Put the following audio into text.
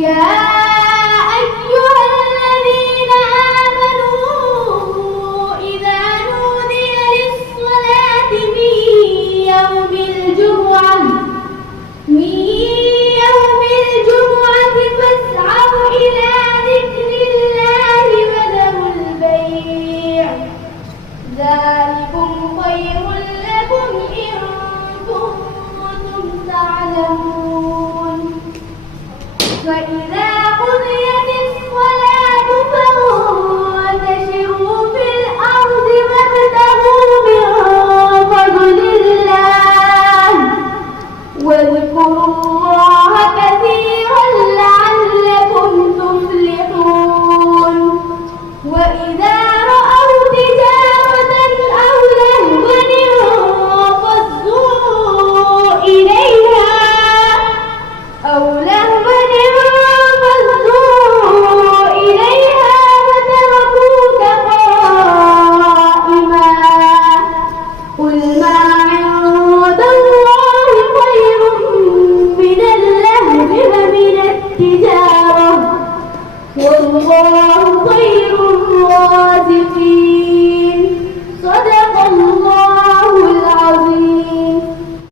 يا أيها الذين آمنوا إذا نودي للصلاة من يوم الجمعة فاسعوا إلى ذكر الله وذروا البيع ذلكم خير لكم إن كنتم تعلمون فإذا قضيت الصلاة فانتشروا في الأرض وابتغوا من فضل الله واذكروا الله كثيرا لعلكم تفلحون وإذا رأوا تجارة أو لهوا انفضوا إليها وتركوك قائما قل ما عند الله خير من اللهو ومن التجارة والله خير الرازقين